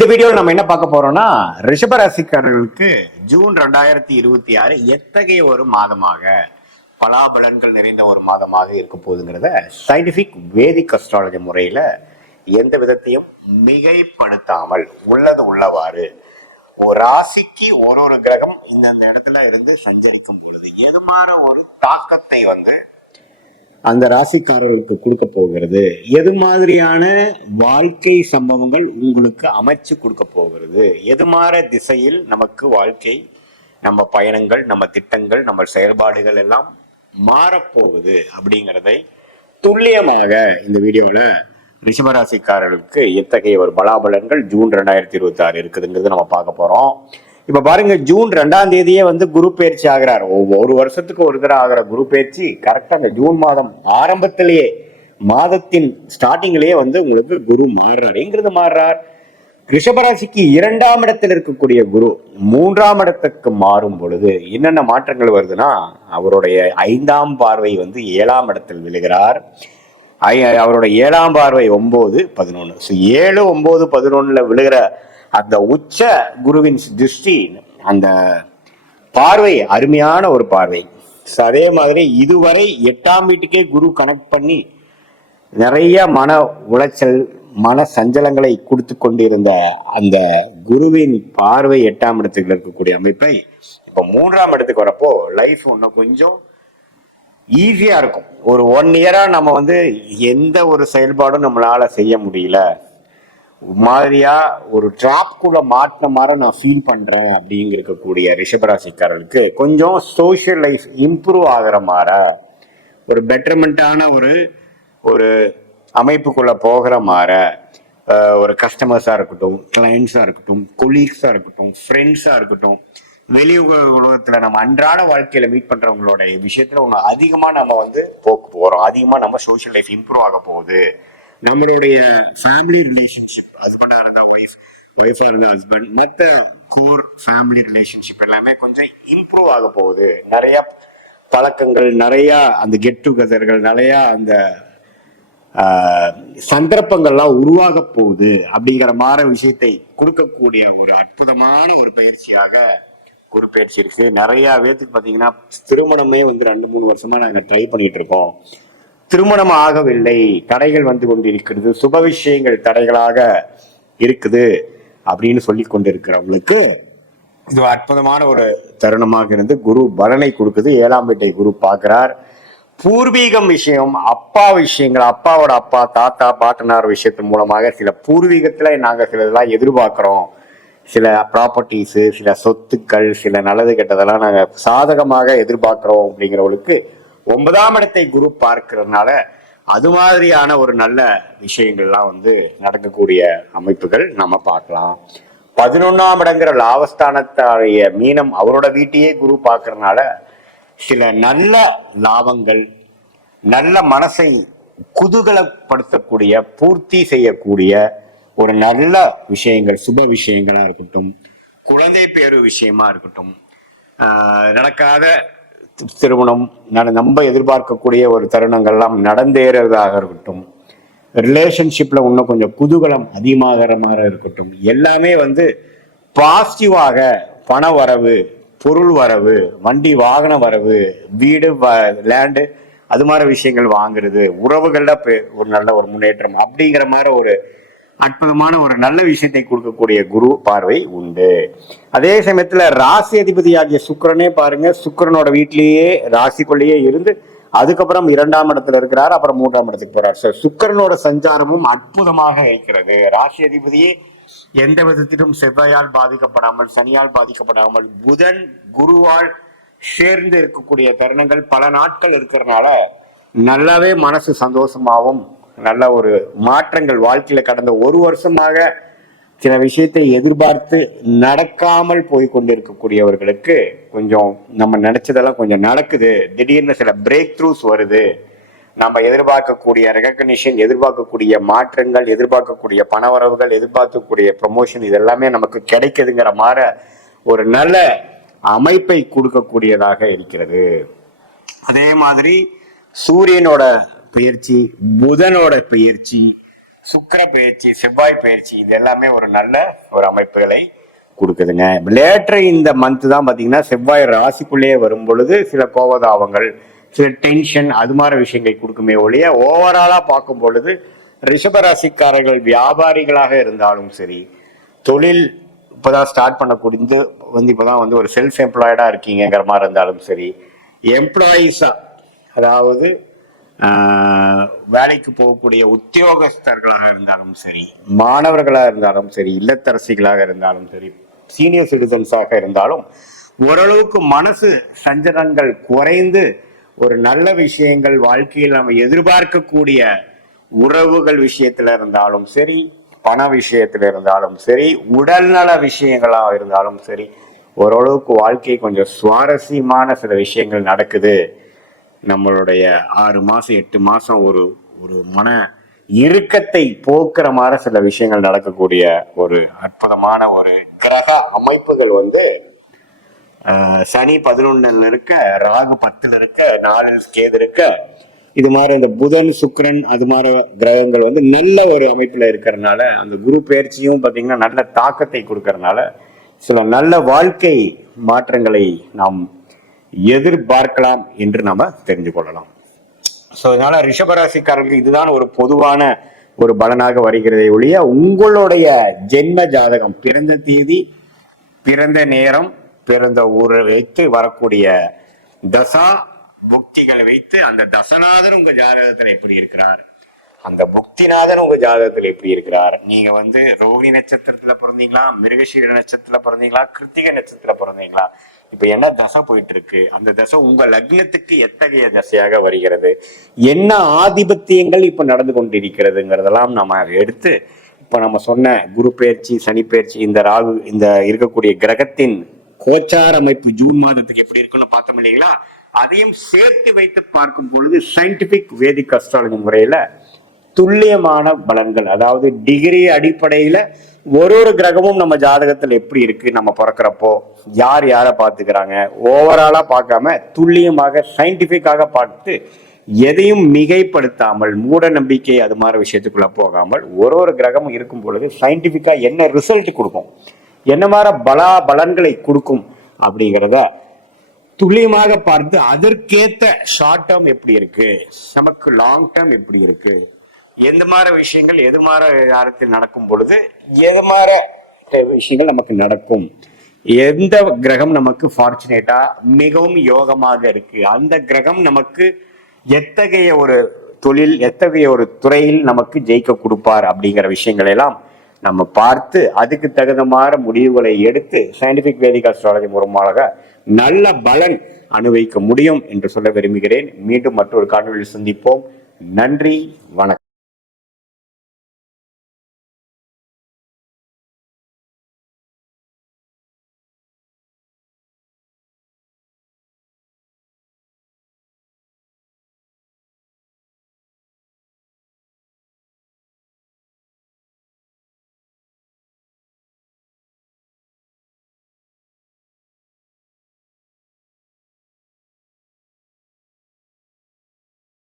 இந்த வீடியோவில் நம்ம என்ன பார்க்க போறோம்னா, ரிஷபராசிக்காரர்களுக்கு ஜூன் 2026 எத்தகைய ஒரு மாதமாக, பலாபலன்கள் நிறைந்த ஒரு மாதமாக இருக்க போகுதுங்கிறத சயின்டிபிக் வேதிக் அஸ்ட்ராலஜி முறையில எந்த விதத்தையும் மிகைப்படுத்தாமல் உள்ளது உள்ளவாறு ஒரு ராசிக்கு ஒரு கிரகம் இந்த இடத்துல இருந்து சஞ்சரிக்கும் பொழுது எது மாதிரி ஒரு தாக்கத்தை அந்த ராசிக்காரர்களுக்கு கொடுக்க போகிறது, எது மாதிரியான வாழ்க்கை சம்பவங்கள் உங்களுக்கு அமைச்சு கொடுக்க போகிறது, எது மாதிரி திசையில் நமக்கு வாழ்க்கை, நம்ம பயணங்கள், நம்ம திட்டங்கள், நம்ம செயல்பாடுகள் எல்லாம் மாறப்போகுது அப்படிங்கிறதை துல்லியமாக இந்த வீடியோல ரிஷபராசிக்காரர்களுக்கு எத்தகைய ஒரு பலாபலன்கள் ஜூன் 2026 இருக்குதுங்கிறது நம்ம பார்க்க போறோம். இப்ப பாருங்க, ஜூன் 2ஆம் தேதியே குரு பயிற்சி ஆகிறார். ஒரு வருஷத்துக்கு ஒரு தடவை ஆகிற குரு பயிற்சி கரெக்டா அந்த ஜூன் மாதம் ஆரம்பத்திலேயே, மாதத்தின் ஸ்டார்டிங்லயே உங்களுக்கு குரு மாறுறார். ரிஷபராசிக்கு 2ஆம் இடத்தில் இருக்கக்கூடிய குரு 3ஆம் இடத்துக்கு மாறும் பொழுது என்னென்ன மாற்றங்கள் வருதுன்னா, அவருடைய 5ஆம் பார்வை 7ஆம் இடத்தில் விழுகிறார். அவருடைய 7ஆம் பார்வை 9, 11. 7, 9, 11 விழுகிற அந்த உச்ச குருவின் திருஷ்டி, அந்த பார்வை அருமையான ஒரு பார்வை. அதே மாதிரி இதுவரை 8ஆம் வீட்டுக்கே குரு கனெக்ட் பண்ணி நிறைய மன உளைச்சல், மன சஞ்சலங்களை கொடுத்து கொண்டிருந்த அந்த குருவின் பார்வை 8ஆம் இடத்துக்கு இருக்கக்கூடிய அமைப்பை இப்ப 3ஆம் இடத்துக்கு வரப்போ லைஃப் இன்னும் கொஞ்சம் ஈஸியா இருக்கும். ஒரு 1 இயரா நம்ம எந்த ஒரு செயல்பாடும் நம்மளால செய்ய முடியல, மாதிரியா ஒரு டிராப்குள்ள மாட்டின மாதிரி நான் ஃபீல் பண்றேன் அப்படிங்க இருக்கக்கூடிய ரிஷபராசிக்காரர்களுக்கு கொஞ்சம் சோசியல் லைஃப் இம்ப்ரூவ் ஆகிற மாதிரி, ஒரு பெட்டர்மெண்டான ஒரு அமைப்புக்குள்ள போகிற மாதிரி, ஒரு கஸ்டமர்ஸா இருக்கட்டும், கிளைண்ட்ஸா இருக்கட்டும், கொலீக்ஸா இருக்கட்டும், ஃப்ரெண்ட்ஸா இருக்கட்டும், வெளி உலகத்துல நம்ம அன்றாட வாழ்க்கையில மீட் பண்றவங்களோட விஷயத்துல அதிகமா நம்ம போக்கு போறோம். அதிகமா நம்ம சோசியல் லைஃப் இம்ப்ரூவ் ஆக போகுது. நம்மளுடைய ஃபேமிலி ரிலேஷன்ஷிப், ஹஸ்பண்டா இருந்தா ஒய்ஃபா இருந்தா ஹஸ்பண்ட், மற்ற கோர் ஃபேமிலி ரிலேஷன்ஷிப் எல்லாமே கொஞ்சம் இம்ப்ரூவ் ஆக போகுது. நிறைய பழக்கங்கள், நிறைய அந்த கெட் டுகெதர்கள், நிறைய அந்த சந்தர்ப்பங்கள்லாம் உருவாக போகுது அப்படிங்கிற மாதிரி விஷயத்தை கொடுக்கக்கூடிய ஒரு அற்புதமான ஒரு பயிற்சியாக ஒரு பயிற்சி இருக்கு. நிறைய பேத்துக்கு பாத்தீங்கன்னா திருமணமே 2-3 வருஷமா நாங்க ட்ரை பண்ணிட்டு இருக்கோம், திருமணம் ஆகவில்லை, தடைகள் கொண்டிருக்கிறது, சுப விஷயங்கள் தடைகளாக இருக்குது அப்படின்னு சொல்லி கொண்டிருக்கிறவங்களுக்கு இது அற்புதமான ஒரு தருணமாக இருந்து குரு பலனை கொடுக்குது. 7ஆம் வீட்டை குரு பார்க்கிறார். பூர்வீகம் விஷயம், அப்பா விஷயங்கள், அப்பாவோட அப்பா, தாத்தா, பாட்டனார் விஷயத்தின் மூலமாக சில பூர்வீகத்துல நாங்க சில இதெல்லாம் எதிர்பார்க்கிறோம், சில ப்ராப்பர்ட்டிஸ், சில சொத்துக்கள், சில நல்லது கெட்டதெல்லாம் நாங்க சாதகமாக எதிர்பார்க்கிறோம் அப்படிங்கிறவங்களுக்கு 9ஆம் இடத்தை குரு பார்க்கிறதுனால அது மாதிரியான ஒரு நல்ல விஷயங்கள்லாம் நடக்கக்கூடிய அமைப்புகள் நம்ம பார்க்கலாம். 11ஆம் இடங்கிற லாபஸ்தானத்தாரிய மீனம் அவரோட வீட்டையே குரு பார்க்கறதுனால சில நல்ல லாபங்கள், நல்ல மனசை குதூகலப்படுத்தக்கூடிய, பூர்த்தி செய்யக்கூடிய ஒரு நல்ல விஷயங்கள், சுப விஷயங்களா இருக்கட்டும், குழந்தை பேரு விஷயமா இருக்கட்டும், நடக்காத திருமணம் நம்ம எதிர்பார்க்கக்கூடிய ஒரு தருணங்கள்லாம் நடந்தேறதாக இருக்கட்டும், ரிலேஷன்ஷிப்ல இன்னும் கொஞ்சம் குதூகலம் அதிகமாகிற மாதிரி இருக்கட்டும், எல்லாமே பாசிட்டிவாக பண வரவு, பொருள் வரவு, வண்டி வாகன வரவு, வீடு, லேண்டு, அது மாதிரி விஷயங்கள் வாங்குறது, உறவுகள்ல ஒரு நல்ல ஒரு முன்னேற்றம் அப்படிங்கிற மாதிரி ஒரு அற்புதமான ஒரு நல்ல விஷயத்தை கொடுக்கக்கூடிய குரு பார்வை உண்டு. அதே சமயத்துல ராசி அதிபதி ஆகிய சுக்கிரனே பாருங்க, சுக்கிரனோட வீட்டிலேயே ராசிக்குள்ளேயே இருந்து அதுக்கப்புறம் 2ஆம் இடத்துல இருக்கிறார், அப்புறம் 3ஆம் இடத்துக்கு போறார். சுக்கிரனோட சஞ்சாரமும் அற்புதமாக இருக்கிறது. ராசி அதிபதியே எந்த விதத்திலும் செவ்வாயால் பாதிக்கப்படாமல், சனியால் பாதிக்கப்படாமல், புதன் குருவால் சேர்ந்து இருக்கக்கூடிய தருணங்கள் பல நாட்கள் இருக்கிறதுனால நல்லாவே மனசு சந்தோஷமாகவும், நல்ல ஒரு மாற்றங்கள் வாழ்க்கையில கடந்த ஒரு வருஷமாக சில விஷயத்தை எதிர்பார்த்து நடக்காமல் போய் கொண்டிருக்கக்கூடியவர்களுக்கு கொஞ்சம் நம்ம நினைச்சதெல்லாம் கொஞ்சம் நடக்குது. திடீர்னு சில பிரேக் த்ரூஸ் வருது. நம்ம எதிர்பார்க்கக்கூடிய ரெகக்னிஷன், எதிர்பார்க்கக்கூடிய மாற்றங்கள், எதிர்பார்க்கக்கூடிய பணவரவுகள், எதிர்பார்க்கக்கூடிய ப்ரமோஷன், இதெல்லாமே நமக்கு கிடைக்குதுங்கிற மாதிரி ஒரு நல்ல அமைப்பை கொடுக்கக்கூடியதாக இருக்கிறது. அதே மாதிரி சூரியனோட பயிற்சி, புதனோட பயிற்சி, சுக்கிர பயிற்சி, செவ்வாய் பயிற்சி, இது எல்லாமே ஒரு நல்ல ஒரு அமைப்புகளை கொடுக்குதுங்க. லேட்டர் இந்த மந்த் தான் பாத்தீங்கன்னா செவ்வாய் ராசிக்குள்ளேயே வரும் பொழுது சில கோபதாபங்கள், சில டென்ஷன், அது மாதிரி விஷயங்கள் கொடுக்குமே ஒழிய ஓவராலா பார்க்கும் பொழுது ரிஷபராசிக்காரர்கள் வியாபாரிகளாக இருந்தாலும் சரி, தொழில் இப்போதான் ஸ்டார்ட் பண்ணக்கூடியது இப்போதான் ஒரு செல்ஃப் எம்ப்ளாய்டா இருக்கீங்கிற மாதிரி இருந்தாலும் சரி, எம்ப்ளாயீஸா அதாவது வேலைக்கு போகக்கூடிய உத்தியோகஸ்தர்களாக இருந்தாலும் சரி, மாணவர்களாக இருந்தாலும் சரி, இல்லத்தரசிகளாக இருந்தாலும் சரி, சீனியர் சிட்டிசன்ஸாக இருந்தாலும் ஓரளவுக்கு மனசு சஞ்சலங்கள் குறைந்து ஒரு நல்ல விஷயங்கள் வாழ்க்கையில் நம்ம எதிர்பார்க்கக்கூடிய உறவுகள் விஷயத்துல இருந்தாலும் சரி, பண விஷயத்துல இருந்தாலும் சரி, உடல்நல விஷயங்களாக இருந்தாலும் சரி, ஓரளவுக்கு வாழ்க்கை கொஞ்சம் சுவாரஸ்யமான சில விஷயங்கள் நடக்குது. நம்மளுடைய 6 மாசம் 8 மாசம் ஒரு ஒரு மன இறுக்கத்தை போக்குற மாதிரி சில விஷயங்கள் நடக்கக்கூடிய ஒரு அற்புதமான ஒரு கிரக அமைப்புகள் சனி 11ல இருக்க, ராகு 10ல இருக்க, 4 கேது இருக்க, இது மாதிரி இந்த புதன் சுக்கிரன் அது மாதிரி கிரகங்கள் நல்ல ஒரு அமைப்புல இருக்கிறதுனால அந்த குரு பயிற்சியும் பாத்தீங்கன்னா நல்ல தாக்கத்தை கொடுக்கறதுனால சில நல்ல வாழ்க்கை மாற்றங்களை நாம் எதிர்பார்க்கலாம் என்று நாம தெரிஞ்சு கொள்ளலாம். ஸோ அதனால ரிஷபராசிக்காரர்களுக்கு இதுதான் ஒரு பொதுவான ஒரு பலனாக வருகிறதை ஒழிய உங்களுடைய ஜென்ம ஜாதகம், பிறந்த தேதி, பிறந்த நேரம், பிறந்த ஊரை வைத்து வரக்கூடிய தசா புக்திகளை வைத்து அந்த தசநாதன் உங்க ஜாதகத்துல எப்படி இருக்கிறார், அந்த புக்திநாதன் உங்க ஜாதகத்துல எப்படி இருக்கிறார், நீங்க ரோகிணி நட்சத்திரத்துல பிறந்தீங்களா, மிருகசீர நட்சத்திரத்துல பிறந்தீங்களா, கிருத்திகை நட்சத்திரத்துல பிறந்தீங்களா, இப்ப என்ன தசை போயிட்டு இருக்கு, அந்த தசை உங்க லக்னத்துக்கு எத்தகைய தசையாக வருகிறது, என்ன ஆதிபத்தியங்கள் இப்ப நடந்து கொண்டிருக்கிறதுங்கிறதெல்லாம் நம்ம எடுத்து இப்ப நம்ம சொன்ன குரு பயிற்சி, சனி பயிற்சி, இந்த ராகு, இந்த இருக்கக்கூடிய கிரகத்தின் கோச்சார அமைப்பு ஜூன் மாதத்துக்கு எப்படி இருக்குன்னு பார்த்தோம் இல்லைங்களா, அதையும் சேர்த்து வைத்து பார்க்கும் பொழுது சயின்டிபிக் வேதிக் அஸ்ட்ராலஜி முறையில துல்லியமான பலன்கள், அதாவது டிகிரி அடிப்படையில ஒரு கிரகமும் நம்ம ஜாதகத்துல எப்படி இருக்கு, நம்ம பிறக்கிறப்போ யார் யாரை பார்த்துக்கிறாங்க, ஓவராலா பார்க்காம துல்லியமாக சயின்டிபிக்காக பார்த்து எதையும் மிகைப்படுத்தாமல் மூட நம்பிக்கை அது மாதிரி விஷயத்துக்குள்ள போகாமல் ஒரு கிரகமும் இருக்கும் பொழுது சயின்டிபிக்கா என்ன ரிசல்ட் கொடுக்கும், என்ன மாதிரி பலன்களை கொடுக்கும் அப்படிங்கிறத துல்லியமாக பார்த்து அதற்கேத்த ஷார்ட் டேர்ம் எப்படி இருக்கு, நமக்கு லாங் டேர்ம் எப்படி இருக்கு, எந்த மாதிரி விஷயங்கள் எது மாதிரி நேரத்தில் நடக்கும் பொழுது எது மாதிரி விஷயங்கள் நமக்கு நடக்கும், எந்த கிரகம் நமக்கு ஃபார்ச்சுனேட்டா மிகவும் யோகமாக இருக்கு, அந்த கிரகம் நமக்கு எத்தகைய ஒரு தொழில், எத்தகைய ஒரு துறையில் நமக்கு ஜெயிக்க கொடுப்பார் அப்படிங்கிற விஷயங்கள் எல்லாம் நம்ம பார்த்து அதுக்கு தகுந்த மாதிரி முடிவுகளை எடுத்து சயின்டிபிக் வேதிக் அஸ்ட்ராலஜி மூலமாக நல்ல பலன் அனுபவிக்க முடியும் என்று சொல்ல விரும்புகிறேன். மீண்டும் மற்றொரு காணொலியில் சந்திப்போம். நன்றி, வணக்கம்.